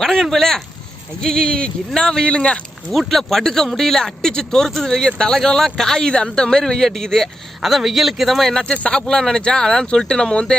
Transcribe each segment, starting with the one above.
வணக்கம் போல. ஐய என்ன வெயிலுங்க, வீட்டில் படுக்க முடியல, அடிச்சு தொறுத்துது வெயில், தலைகளெல்லாம் காயுது, அந்த மாதிரி வெயில் அடிக்குது. அதான் வெயிலுக்கு இதமாக என்னாச்சும் சாப்பிடலான்னு நினச்சேன். அதான் சொல்லிட்டு நம்ம வந்து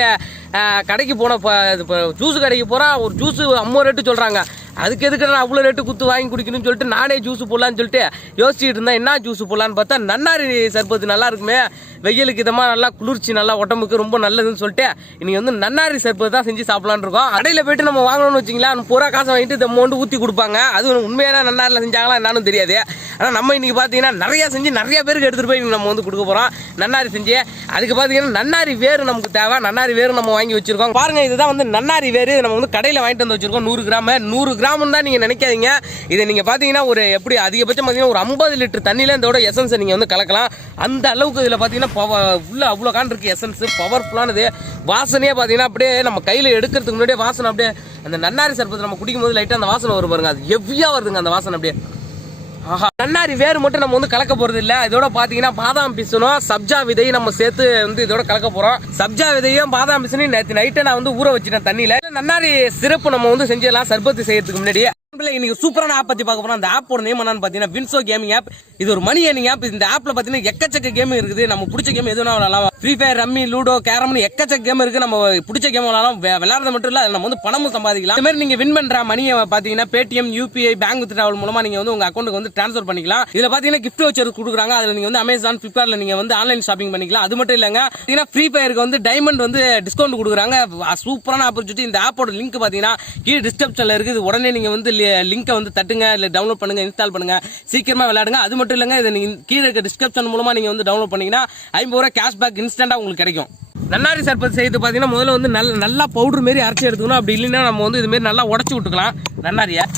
கடைக்கு போனோம். இப்போ ஜூஸ் கடைக்கு போகிறோம். ஒரு ஜூஸு 50 ரேட்டு சொல்கிறாங்க. அதுக்கு எதுக்கு நான் அவ்வளோ ரேட்டு குத்து வாங்கி குடிக்கணும்னு சொல்லிட்டு நானே ஜூஸ் போடலான்னு சொல்லிட்டு யோசிச்சுட்டு இருந்தேன். என்ன ஜூஸ் போடலான்னு பார்த்தா நன்னாரி சர்பத்து நல்லா இருக்குமே, வெயிலுக்கு இதமாக நல்லா குளிர்ச்சி, நல்லா உடம்புக்கு ரொம்ப நல்லதுன்னு சொல்லிட்டு இன்னைக்கு வந்து நன்னாரி சர்பத்து தான் செஞ்சு சாப்பிடலான்னு இருக்கோம். கடையில் போயிட்டு நம்ம வாங்கணும்னு வச்சிங்களா, பூரா காசை வாங்கிட்டு இந்த அமௌண்ட் ஊற்றி கொடுப்பாங்க. அது உண்மையான நன்னாரில் செஞ்சாங்களா என்னன்னு தெரியாது. ஆனால் நம்ம இன்னைக்கு பார்த்தீங்கன்னா நிறையா செஞ்சு நிறைய பேருக்கு எடுத்துகிட்டு போய் நம்ம வந்து கொடுக்க போகிறோம் நன்னாரி செஞ்சு. அதுக்கு பார்த்தீங்கன்னா நன்னாரி வேறு நமக்கு தேவை. நன்னாரி வேறு நம்ம வாங்கி வச்சிருக்கோம். பாருங்க, இதுதான் வந்து நன்னாரி வேறு. நம்ம வந்து கடையில் வாங்கிட்டு வந்து வச்சிருக்கோம். 100 கிராம் தான் நீங்கள் நினைக்காதீங்க. இதை நீங்கள் பார்த்தீங்கன்னா ஒரு எப்படி அதிகபட்சம் பார்த்தீங்கன்னா ஒரு 50 லிட்டர் தண்ணியில் இதோட எசன்ஸை நீங்கள் வந்து கலக்கலாம். அந்த அளவுக்கு இதில் பார்த்தீங்கன்னா உள்ள அவ்வளோ கான் இருக்கு எசன்ஸ், பவர்ஃபுல்லானது. வாசனையே பார்த்தீங்கன்னா அப்படியே நம்ம கையில் எடுக்கிறதுக்கு முன்னாடியே வாசனை அப்படியே அந்த நன்னாரி சர்பத்து நம்ம குடிக்கும் போது லைட்டாக அந்த வாசனை வரும் பாருங்க. அது எவ்வியா வருதுங்க அந்த வாசனை அப்படியே. ஆஹா, நன்னாரி வேறு மட்டும் நம்ம வந்து கலக்க போறது இல்ல. இதோட பாத்தீங்கன்னா பாதாம் பிசுனும் சப்ஜா விதையும் நம்ம சேர்த்து வந்து இதோட கலக்க போறோம். சப்ஜா விதையும் பாதாம் பிசுனையும் நேற்று நைட்டை நான் வந்து ஊற வச்சிட்டேன் தண்ணியில. நன்னாரி சிறப்பு நம்ம வந்து செஞ்சிடலாம் சர்பத்து செய்யறதுக்கு முன்னாடி. இன்னைக்கு சூப்பரான ஆப் பத்தி பார்க்க போறோம். அந்த ஆப்போட நேம் என்னன்னு பாத்தீங்கன்னா வின்சோ கேமிங் ஆப். இது ஒரு மணி ஏர்னிங் ஆப். இந்த ஆப்ல பாத்தீங்கன்னா எக்கச்சக்க கேம் இருக்குது. நம்ம பிடிச்ச கேம் எதுவும் விளையாடலாம். ஃப்ரீ ஃபயர், ரம்மி, லூடோ, கேரம்னு எக்கச்சக்க கேம் இருக்கு. நம்ம பிடிச்ச கேம் விளையாடலாம். விளையாடுறது மட்டும் இல்ல, நம்ம வந்து பணமும் சம்பாதிக்கலாம். இந்த மாதிரி நீங்க வின் பண்ற மணியை பாத்தீங்கன்னா பேடிஎம், யூபிஐ, பேங்க் வித்ட்ராவல் மூலமா நீங்க வந்து உங்க அக்கௌண்ட்டுக்கு வந்து டிரான்ஸ்ஃபர் பண்ணிக்கலாம். இதுல பாத்தீங்கன்னா கிஃப்ட் வவுச்சர் கொடுக்குறாங்க. அதுல நீங்க வந்து அமேசான், பிளிப்கார்ட்ல நீங்க வந்து ஆன்லைன் ஷாப்பிங் பண்ணிக்கலாம். அது மட்டும் இல்லங்க, ஃப்ரீ ஃபயருக்கு வந்து டைமண்ட் வந்து டிஸ்கவுண்ட் கொடுக்குறாங்க. சூப்பரான ஆப்பர்ச்சுனிட்டி. இந்த ஆப்போட லிங்க் பாத்தீங்கன்னா கீழே டிஸ்கிரிப்ஷன்ல இருக்குது. உடனே நீங்க வந்து லிங்கை வந்து தட்டுங்க, இல்ல டவுன்லோட் பண்ணுங்க, இன்ஸ்டால் பண்ணுங்க, சீக்கிரமா விளையாடுங்க. அது மட்டும் இல்லங்க, இதை நீங்க கீழே இருக்க டிஸ்கிரிப்ஷன் மூலமா நீங்க வந்து டவுன்லோட் பண்ணீங்கன்னா 50 ரூபாய் கேஷ்பேக் இன்ஸ்டன்டா உங்களுக்கு கிடைக்கும். நன்னாரி சர்பத்து செய்து பாத்தீங்கன்னா முதல்ல வந்து நல்லா பவுடர் மாதிரி அரைச்சி எடுத்துக்கணும். அப்படி இல்லைன்னா நம்ம வந்து இது மாதிரி நல்லா உடச்சி விட்டுக்கலாம் நன்னாரிய.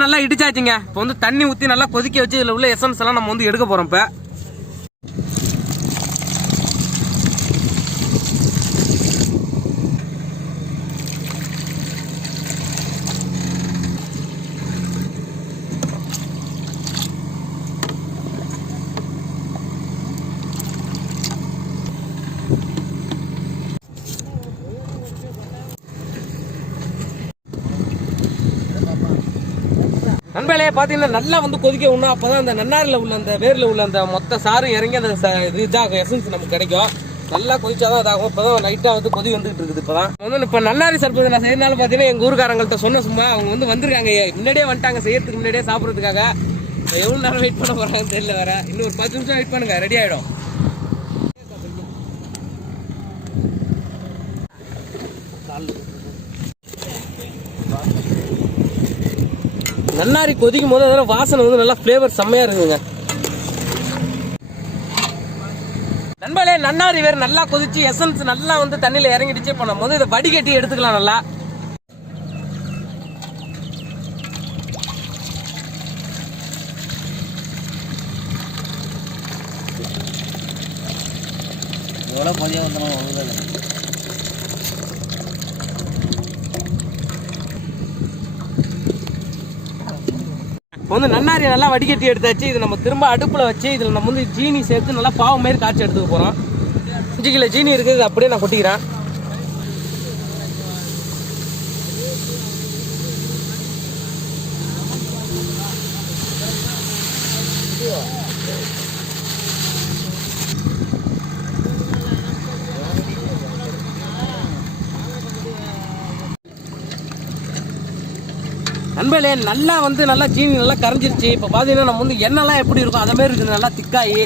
நல்லா இடிச்சாச்சுங்க. இப்போ வந்து தண்ணி ஊற்றி நல்லா கொதிக்க வச்சு இதில் உள்ள எசன்ஸ் எல்லாம் நம்ம வந்து எடுக்க போறோம். நண்பர்களே, பார்த்தீங்கன்னா நல்லா வந்து கொதிக்க விடணும். அப்போதான் அந்த நன்னாரில் உள்ள அந்த வேரில் உள்ள அந்த மொத்த சாரும் இறங்கி அந்த இதாகும், எசன்ஸ் நமக்கு கிடைக்கும். நல்லா கொதிச்சாதான் இதாகும். இப்போதான் லைட்டாக வந்து கொதி வந்துட்டு இருக்குது. இப்போ நன்னாரி சர்பத்து நான் செய்யறதுனால பார்த்தீங்கன்னா எங்கள் ஊருக்காரங்கள்ட்ட சொன்ன சும்மா அவங்க வந்து வந்திருக்காங்க. முன்னாடியே வந்துட்டாங்க செய்யறதுக்கு முன்னாடியே சாப்பிட்றதுக்காக. எவ்வளோ நேரம் வெயிட் பண்ண போகிறாங்கன்னு தெரியல. வேற இன்னும் ஒரு 10 நிமிஷம் வெயிட் பண்ணுங்க, ரெடி ஆகிடும். நன்னாரி கொதிக்கும் போது அதோட வாசனை வந்து நல்லா ஃப்ளேவர் செம்மையா இருக்குங்க. நண்பர்களே, நன்னாரி வேறு நல்லா கொதிச்சு எசன்ஸ் நல்லா வந்து தண்ணியில இறங்கிடுச்சு. பண்ணும் போது இதை வடிகட்டி எடுத்துக்கலாம். நல்லா எவ்வளோ கொதியா வந்தோம். வந்து நன்னாரி நல்லா வடிகட்டி எடுத்தாச்சு. இது நம்ம திரும்ப அடுப்புல வச்சு இதுல நம்ம வந்து ஜீனி சேர்த்து நல்லா பாவு மாதிரி காய்ச்சி எடுத்துக்க போறோம். 5 கிலோ ஜீனி இருக்குது, அப்படியே நான் கொட்டிக்கிறேன். நண்பர்களே, நல்லா வந்து நல்லா ஜீனி நல்லா கரைஞ்சிருச்சு. இப்போ பார்த்தீங்கன்னா நம்ம வந்து எண்ணெய்லாம் எப்படி இருக்கும் அதே மாதிரி இருக்குது. நல்லா திக்காயி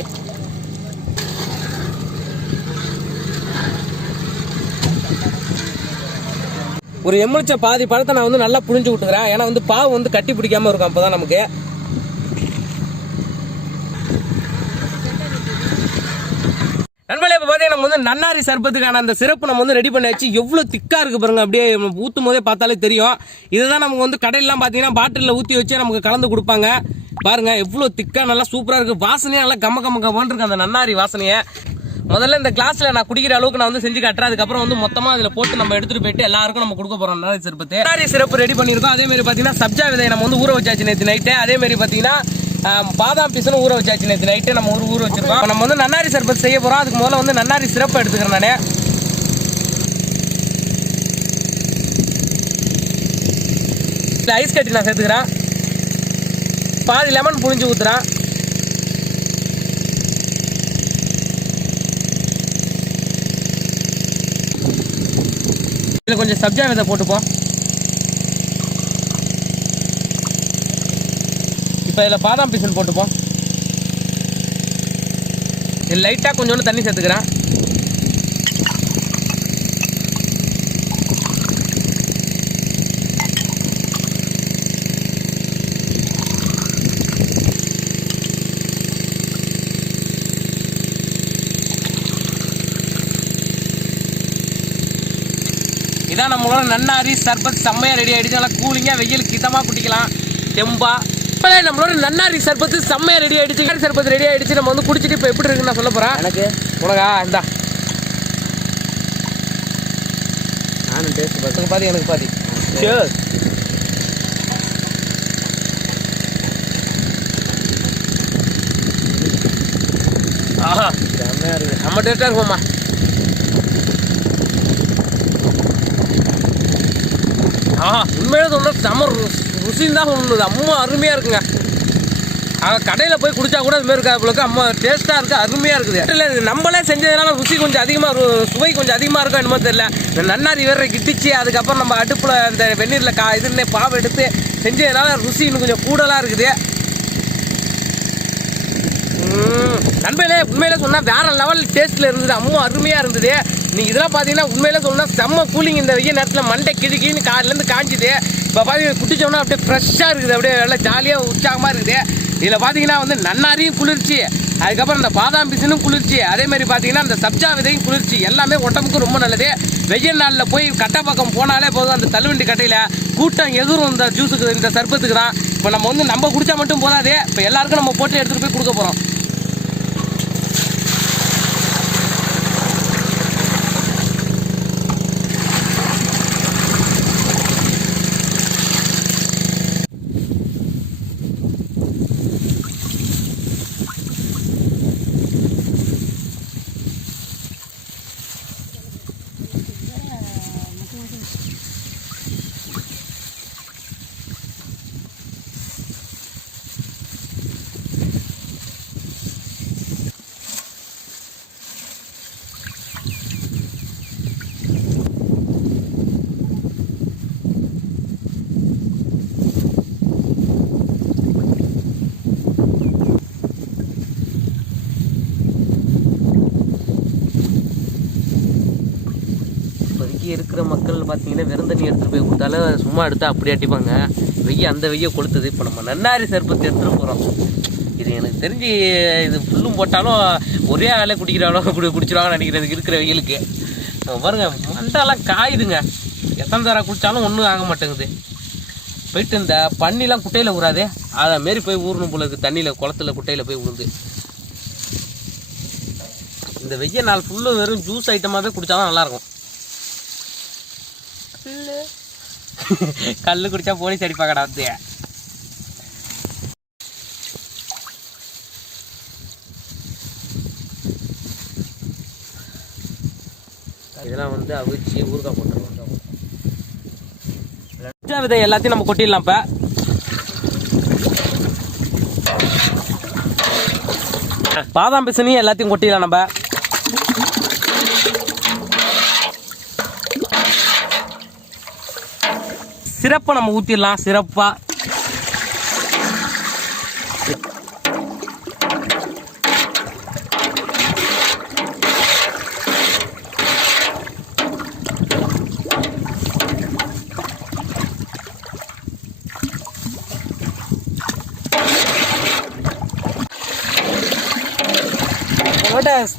ஒரு எம்எல்ச்ச பாதி பழத்தை நான் வந்து நல்லா புழிஞ்சு விட்டுக்கிறேன். ஏன்னா வந்து பாவு வந்து கட்டி பிடிக்காம இருக்கும். அப்போதான் நமக்கு நண்பர்களே, இப்போ பார்த்தீங்கன்னா நம்ம வந்து நன்னாரி சர்பத்துக்கான அந்த சிறப்பு நம்ம வந்து ரெடி பண்ணி வச்சு எவ்வளவு திக்கா இருக்கு பாருங்க. அப்படியே ஊத்தும் போதே பார்த்தாலே தெரியும். இதுதான் நமக்கு வந்து கடையிலாம் பாத்தீங்கன்னா பாட்டில்ல ஊத்தி வச்சு நமக்கு கலந்து கொடுப்பாங்க. பாருங்க எவ்வளவு திக்கா நல்லா சூப்பரா இருக்கு. வாசனையே நல்லா கம்ம இருக்கு அந்த நன்னாரி வாசனையை. முதல்ல இந்த கிளாஸ்ல நான் குடிக்கிற அளவுக்கு நான் வந்து செஞ்சு காட்டுறேன். அதுக்கப்புறம் வந்து மொத்தமா அதுல போட்டு நம்ம எடுத்துட்டு போயிட்டு எல்லாருக்கும் நம்ம கொடுக்க போறோம் நன்னாரி சிறப்பு. நன்னாரி சிறப்பு ரெடி பண்ணிருக்கோம். அதே மாதிரி பாத்தீங்கன்னா சப்ஜா விதையை நம்ம வந்து ஊற வச்சாச்சு நேற்று நைட்டு. அதே மாதிரி பாத்தீங்கன்னா பாதாம் பீசனும் ஊற வச்சாச்சு நேற்று நைட்டு. நம்ம ஊற வச்சிருக்கோம். நம்ம வந்து நன்னாரி சர்பத் செய்ய போறோம். அதுக்கு முதல்ல வந்து நன்னாரி சிறப்பு எடுத்துக்கிறேன் நானே. ஐஸ் கட்டி நான் சேர்த்துக்கிறேன். பாதி லெமன் புழிஞ்சு ஊத்துறேன். இதில் கொஞ்சம் சப்ஜா விதை போட்டுப்போம். இப்போ இதில் பாதாம் பீசன் போட்டுப்போம். இதில் லைட்டாக கொஞ்சோண்டு தண்ணி சேர்த்துக்கிறேன். இதான் நம்மளோட நன்னாரி சர்பத் செம்மையா ரெடி ஆயிடுச்சு. நல்லா கூலிங்கா வெயிலுக்கு இதமா குடிக்கலாம் தெம்பா. நம்மளோட நன்னாரி சர்பத்து செம்மையா ரெடி ஆயிடுச்சு. சர்பத் ரெடி ஆயிடுச்சு. நம்ம வந்து குடிச்சிட்டு இப்போ எப்படி இருக்குன்னு நான் சொல்ல போறேன். எனக்கு உனக்கா இந்தா நானும் டேஸ்ட் பார்த்து பாதி எனக்கு பாதி. ஆஹா செம்மையா இருக்கு. நம்ம டேஸ்டா இருக்குமா. உண்மையிலே சொல்ற செம ருசின்னு தான் சொல்லுது. அம்மா அருமையாக இருக்குங்க. கடையில் போய் குடிச்சா கூட அது மாதிரி இருக்கா போல. அம்மா டேஸ்ட்டாக இருக்குது, அருமையாக இருக்குது. இல்லை நம்மளே செஞ்சதுனால ருசி கொஞ்சம் அதிகமாக, சுவை கொஞ்சம் அதிகமாக இருக்கும் என்னமோ தெரியல. இந்த நன்னாரி வேற கிட்டிச்சு அதுக்கப்புறம் நம்ம அடுப்பில் இந்த வெந்நீரில் இதுன்னு பாவை எடுத்து செஞ்சதுனால ருசி இன்னும் கொஞ்சம் கூடலாக இருக்குது. நண்பர்களே உண்மையிலே சொன்னால் வேற லெவல் டேஸ்ட்டில் இருந்தது. அம்மா அருமையாக இருந்தது. நீங்கள் இதெல்லாம் பார்த்தீங்கன்னா உண்மையிலே சொன்னால் செம்ம கூலிங். இந்த வெயில் நேரத்தில் மண்டை கிழக்கின்னு காலிலேருந்து காஞ்சிது. இப்போ பார்த்தீங்கன்னா குடிச்சோம்னா அப்படியே ஃப்ரெஷ்ஷாக இருக்குது. அப்படியே நல்லா ஜாலியாக உற்சாகமாக இருக்குது. இதில் பார்த்தீங்கன்னா வந்து நன்னாரியும் குளிர்ச்சி, அதுக்கப்புறம் இந்த பாதாம் பீசனும் குளிர்ச்சி, அதேமாதிரி பார்த்தீங்கன்னா இந்த சப்ஜா விதையும் குளிர்ச்சி. எல்லாமே உடம்புக்கு ரொம்ப நல்லது. வெயில் நாளில் போய் கட்டை பக்கம் போனாலே போதும். அந்த தள்ளுவண்டி கட்டையில் கூட்டம் எதிரும் இந்த ஜூஸுக்கு, இந்த சர்பத்துக்கு தான். இப்போ நம்ம வந்து நம்ம குடித்தா மட்டும் போதாது. இப்போ எல்லாருக்கும் நம்ம போட்டு எடுத்துகிட்டு போய் கொடுக்க போகிறோம். இருக்கிற மக்கள் பார்த்தீங்கன்னா வெறும் தண்ணி எடுத்துகிட்டு போய் கொடுத்தாலும் சும்மா எடுத்து அப்படி அடிப்பாங்க. வெய்ய அந்த வெய்ய கொளுத்துது. இப்போ நம்ம நன்னாரி சர்பத்து எடுத்துகிட்டு போகிறோம். இது எனக்கு தெரிஞ்சு இது ஃபுல்லும் போட்டாலும் ஒரே ஆளே குடிக்கிறாலும் குடிச்சிருவாங்கன்னு நினைக்கிறதுக்கு இருக்கிற வெயிலுக்கு. பாருங்க மண்டெல்லாம் காயுதுங்க. எத்தனை தர குடித்தாலும் ஒன்றும் ஆக மாட்டேங்குது. போயிட்டு இந்த பன்னிலாம் குட்டையில் ஊறாது, அதை மாரி போய் ஊறணும் போல இருக்குது. தண்ணியில் குளத்துல குட்டையில் போய் விழுந்து இந்த வெய்ய நாள் ஃபுல்லும் வெறும் ஜூஸ் ஐட்டமாகவே குடித்தாதான் நல்லாயிருக்கும். கல்லு குடிச்சா போலீஸ் அடிப்பாங்கடா வந்து. இதெல்லாம் வந்து அவிச்சு ஊறுகாய் போட்டுருவோம். விதை எல்லாத்தையும் நம்ம கொட்டிடலாம். இப்ப பாதாம் பிசனையும் எல்லாத்தையும் கொட்டிடலாம். நம்ம சிறப்பை நம்ம ஊற்றிடலாம். சிறப்பா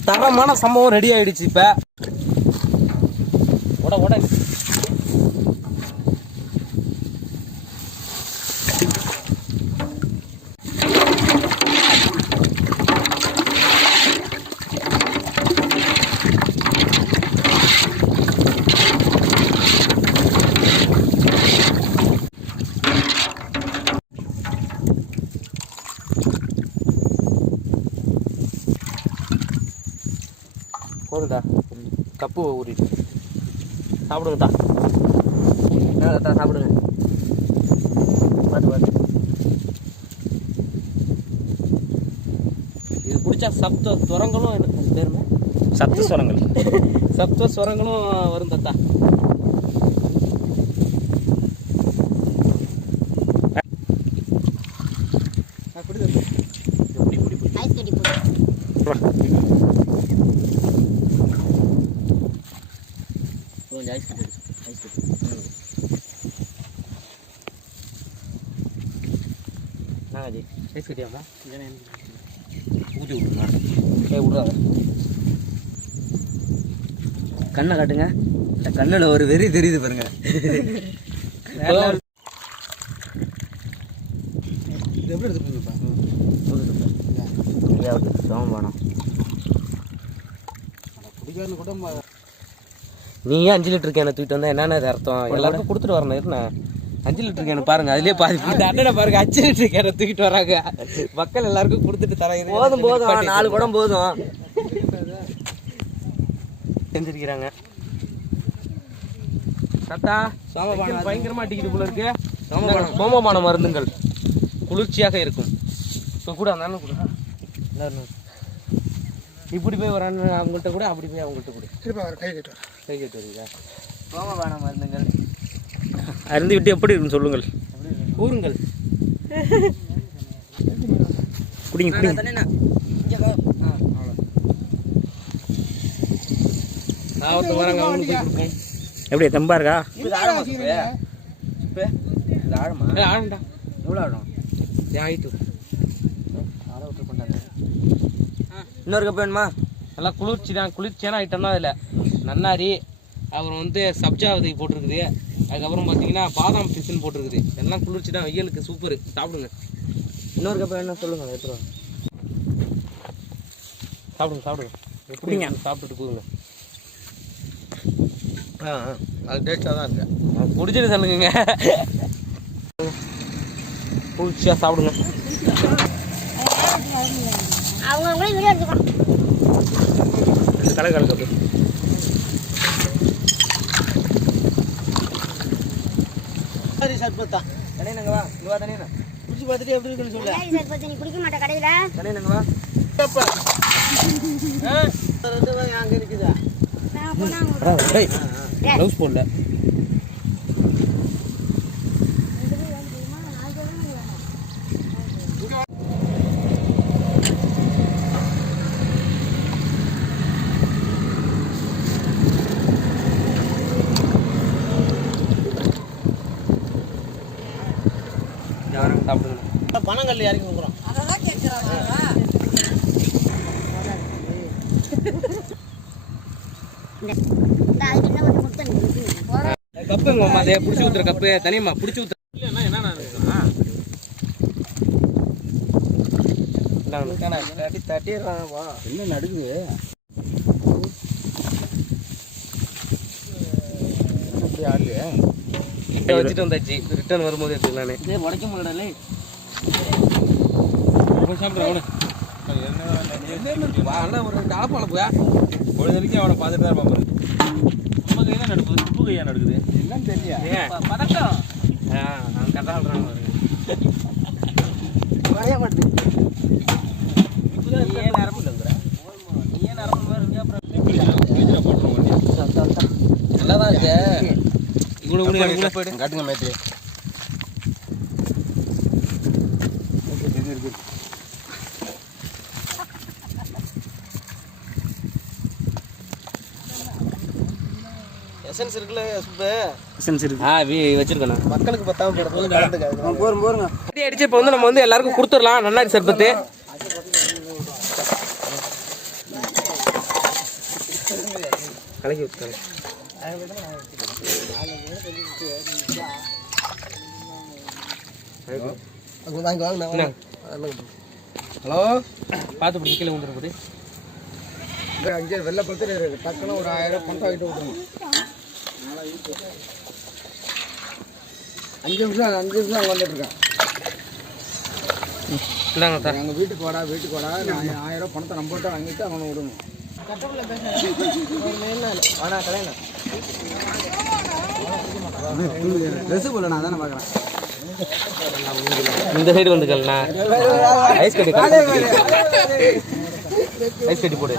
தரமான சம்பவம் ரெடி ஆயிடுச்சு. இப்ப உட போதுண்டா. கப்பு ஊறிட்டு சாப்பிடுங்கட்டா. சாப்பிடுங்க. பார்த்து இது குடிச்சா சப்த சுரங்களும் எனக்கு பேருமே சப்த சுரங்கள் சப்த சுரங்களும் வரும் தாத்தா. ஐஸ் கட்டியாமா ஊற்றி விட்டுருமா? விட்றாத. கண்ணை காட்டுங்க. இந்த கண்ணில் ஒரு வெறி தெரியுது பாருங்க. இது எப்படி எடுத்துப்பா? சோமபானம் குடிக்காரனு கூட நீ 5 லிட்டர் கேனை தூக்கிட்டு வந்தா என்னென்ன அர்த்தம்? எல்லாருக்கும் கொடுத்துட்டு வரணும். என்ன 5 லிட்டர் கேனு பாருங்க, அதுலயே பாதி அண்ணனை பாருங்க 5 லிட்டர் கேனை தூக்கிட்டு வராங்க. மக்கள் எல்லாருக்கும் கொடுத்துட்டு தராங்க. போதும் 4 குடம் போதும் செஞ்சிருக்கிறாங்க. தாத்தா சோமபானம் பயங்கரமா அடிக்குது போல இருக்கு. சோமபான மருந்துகள் குளிர்ச்சியாக இருக்கும். இப்போ கூட அந்த அண்ணன் கூட இப்படி போய் ஒரு அண்ணன் அவங்கள்ட்ட கூட, அப்படி போய் அவங்கள்ட்ட கூட கை கட்டு வருதா? சோமபான மருந்துகள் அருந்து விட்டு எப்படி இருக்குன்னு சொல்லுங்கள், கூறுங்கள். குடிங்க குடிங்க. எப்படி தம்பா இருக்கா? ஆழமா ஆழம்டா. எவ்வளோ ஆழம்? இன்னொரு கப் வேணுமா? நல்லா குளிர்ச்சி தான். குளிர்ச்சியான ஐட்டம் தான் அதில். நன்னாரி, அப்புறம் வந்து சப்ஜா விதை போட்டிருக்குது. அதுக்கப்புறம் பார்த்தீங்கன்னா பாதாம் பிசின் போட்டிருக்குது. எல்லாம் குளிர்ச்சி தான், வெயிலுக்கு சூப்பர். சாப்பிடுங்க. இன்னொரு கப் வேணும் சொல்லுங்க, எடுத்துருவாங்க. சாப்பிடுங்க சாப்பிடுங்க. எப்படிங்க சாப்பிட்டுட்டு போதுங்க. அது டேஸ்ட்டாக தான் இருக்கு. குடிச்சிட்டு சொல்லுங்க. குளிர்ச்சியாக சாப்பிடுங்க. கலக்கு கலக்கு சர்பத்தா தனியனங்க வா. இங்க வா தனியனா. குடிச்சு பார்த்துட்டு எப்படி இருக்குன்னு சொல்லு. ஏய் சர்பத் நீ குடிக்க மாட்டே கடையில. தனியனங்க வா. அப்பா ரெண்டு வாய் அங்க இருக்குதா? நான் போனா டேய் க்ளவுஸ் போடல. பணங்கள்ல இறக்கி கொடுக்குறோம். அதெல்லாம் கேட்குறாங்க. கப்புங்க அதே பிடிச்சி ஊத்துற கப்பு தனியம்மா பிடிச்சி ஊத்துற தட்டிடுறாங்கப்பா. என்ன நடுக்குது? அப்படி ஆடலையே வச்சுட்டு வந்தாச்சு. ரிட்டர்ன் வரும்போது எடுத்துக்கலான்னு உடைக்க முடியல. ஒரு டாப்பால போயா பொழுதுக்கு அவனை பார்த்துட்டு தான் பார்ப்பாரு. நம்ம கையா நடக்குது, உப்பு கையா நடக்குது என்னன்னு தெரியல. பதட்டம் கரெக்டாக சொல்றாங்க. வரைய மாட்டேங்குது. இப்போதான் ஏன் நரம்பு இல்லைங்கிற ஏன் நரம்பு மாதிரி அப்புறம் நல்லா தான் இருக்கு. இவ்வளோ போயிட்டு காட்டுங்க மேட்ரு. எசன்ஸ் இருக்குல்ல சுப்பு? எசன்ஸ் இருக்கு. வச்சிருக்கேன். மக்களுக்கு பத்தாம போறோம். அடிச்சு இப்போ வந்து நம்ம வந்து எல்லாருக்கும் கொடுத்துடலாம். நன்னாரி சர்பத்து கலக்கி ஊற்றுக்காங்க. ஹலோ, பார்த்து பிடிச்சி கீழே வந்துடும் போது அங்கே வெள்ளை பத்து டக்குன்னு ஒரு 1000 பணத்தை வாங்கிட்டு விட்டுருணும். 5 நிமிஷம் அங்கே வந்துட்டு இருக்கேன். இந்தாங்க சார். எங்கள் வீட்டுக்கு வாடா நான் 1000 பணத்தை நம்மகிட்ட வாங்கிட்டு அவனை விடணும். ட்ரெஸ்ஸு போல நான் தானே பார்க்குறேன். இந்த சைடு வந்துக்கலண்ணா. ஐஸ் கட்டி ஐஸ் கட்டி போடு.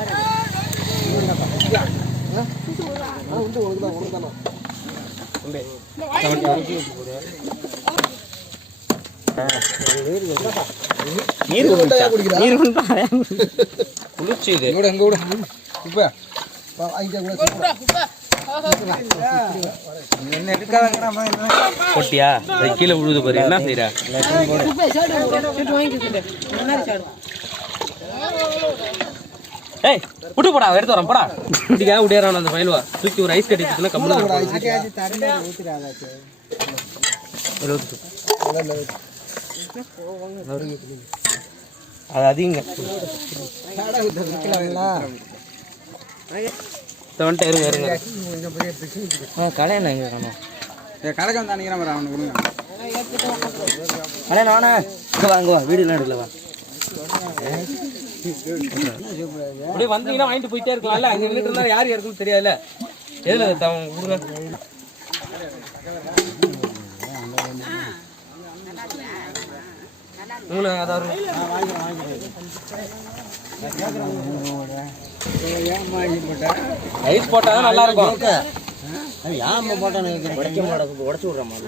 குளிர்ச்சி இது. எங்க கூட இப்போ என்ன கொட்டியா கீழே விழுது பாரு. என்ன செய்யறா? ஏய் விட்டு போடா, எடுத்து வரேன் போடா. இப்படிக்கா விடையாரான அந்த பயில்வா தூக்கி ஒரு ஐஸ் கட்டிச்சுன்னா கம்முன்னு அது அதிகங்க. வந்துட்டு இருங்க இருங்க. கலையண்ணா எங்கே காணும்? கடைக்கு வந்து அன்னைக்கு நம்ம அவனுக்கு கொடுங்க. அண்ணா நானே வாங்குவா, வீடுலாம் எடுக்கலவா. அப்படியே வந்தீங்கன்னா வாங்கிட்டு போயிட்டே இருக்கலாம்ல. அங்கே நின்றுட்டு இருந்தா யார் யாருக்குன்னு தெரியாதுல்ல. எதுல கொடுங்க. அதாவது ஐஸ் போட்டாதான் நல்லா இருக்கும். ஏன் போட்டான்னு உடச்சு விடுற மாதிரி.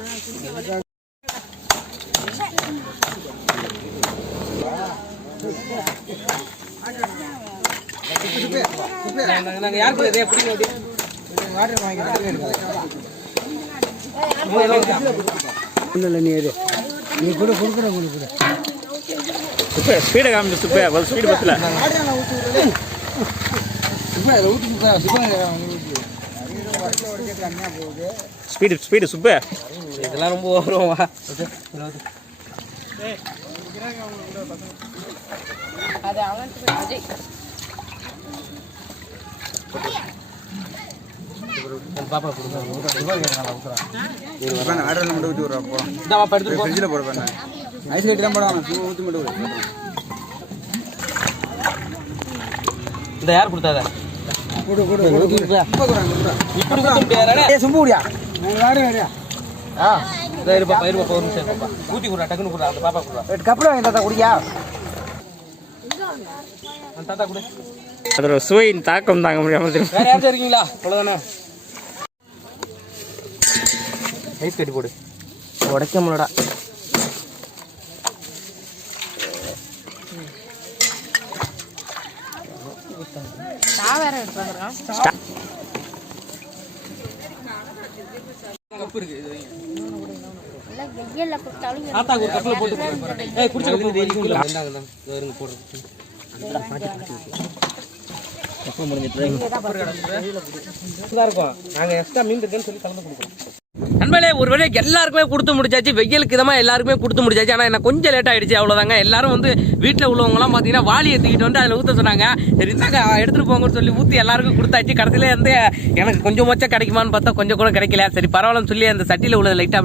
நாங்கள் யாருக்கு இதே எப்படி நீ கூட கொடுக்குற கொடுக்குற ஸ்பீடை காமிச்சு சுப்பே ஸ்பீடு பத்தல ஸ்பீடு சுப்பே இதெல்லாம் ரொம்ப வரும். பாப்பா ஆர்டர் மட்டும் ஊற்றி விட்றா போகிறோம். ஃப்ரிட்ஜில் போட பண்ண ஐஸ் கட்டி தான் போடுவாங்க. ஊற்றி மட்டும் இந்த யார் கொடுத்தாத சும்புடியா ஊட்டி கொடுறா, டக்குன்னு கொடுறா. அந்த பாப்பா கொடுறா. கப்பல் வாங்கி தாத்தா குடியா. தாத்தா கொடு. அதோட சுவையின் தாக்கம் தாங்க முடியாமல் வேற யாராச்சும் இருக்கீங்களா? அவ்வளோதானே. ஐஸ் கட்டி போடு. உடைக்க முடியலடா. நாங்க எக்ஸ்ட்ரா மீன் இருக்குன்னு சொல்லி கலந்து கொடுக்குறோம். நண்பர்களே, ஒருவேளை எல்லாருக்குமே கொடுத்து முடிச்சாச்சு. வெயிலுக்கு இதமாக எல்லாருக்குமே கொடுத்து முடிச்சாச்சு. ஆனால் எனக்கு கொஞ்சம் லேட் ஆகிடுச்சு, அவ்வளோதாங்க. எல்லாரும் வந்து வீட்டில் உள்ளவங்கலாம் பார்த்தீங்கன்னா வாளி ஏற்றிக்கிட்டு வந்து அதில் ஊற்ற சொன்னாங்க. சரி இருந்தாங்க எடுத்துகிட்டு போங்கன்னு சொல்லி ஊற்றி எல்லாருக்கும் கொடுத்தாச்சு. கடைசியில் வந்து எனக்கு கொஞ்சம் மொச்சம் கிடைக்குமான்னு பார்த்தா கொஞ்சம் கூட கிடைக்கல. சரி பரவாயில்லன்னு சொல்லி அந்த சட்டியில் உள்ள லைட்டாக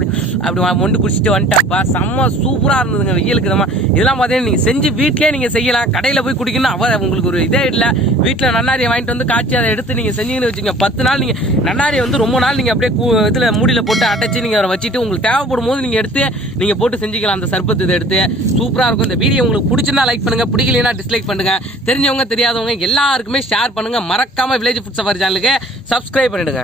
அப்படி மொண்டு குடிச்சிட்டு வந்துட்டாப்பா. செம்ம சூப்பராக இருந்ததுங்க வெயிலுக்கு இதமாக. இதெல்லாம் பார்த்தீங்கன்னா நீங்கள் செஞ்சு வீட்டிலே நீங்கள் செய்யலாம். கடையில் போய் குடிக்கணும் உங்களுக்கு ஒரு இதே இல்லை. வீட்டில் நன்னாரியை வாங்கிட்டு வந்து காய்ச்சி அதை எடுத்து நீங்கள் செஞ்சீங்கன்னு வச்சுங்க, 10 நாள் நீங்கள் நன்னாரியை வந்து ரொம்ப நாள் நீங்கள் அப்படியே இதில் மூடியில் போட்டு அடைச்சி நீங்கள் வச்சுட்டு உங்களுக்கு தேவைப்படும் போது நீங்கள் எடுத்து நீங்கள் போட்டு செஞ்சுக்கலாம். அந்த சர்பத்து இதை எடுத்து சூப்பராக இருக்கும். இந்த வீடியோ உங்களுக்கு பிடிச்சிருந்தா லைக் பண்ணுங்கள், பிடிக்கலைன்னா டிஸ்லைக் பண்ணுங்கள். தெரிஞ்சவங்க தெரியாதவங்க எல்லாருக்குமே ஷேர் பண்ணுங்கள். மறக்காமல் வில்லேஜ் ஃபுட் சஃபாரி சேனலுக்கு சப்ஸ்கிரைப் பண்ணிவிடுங்க.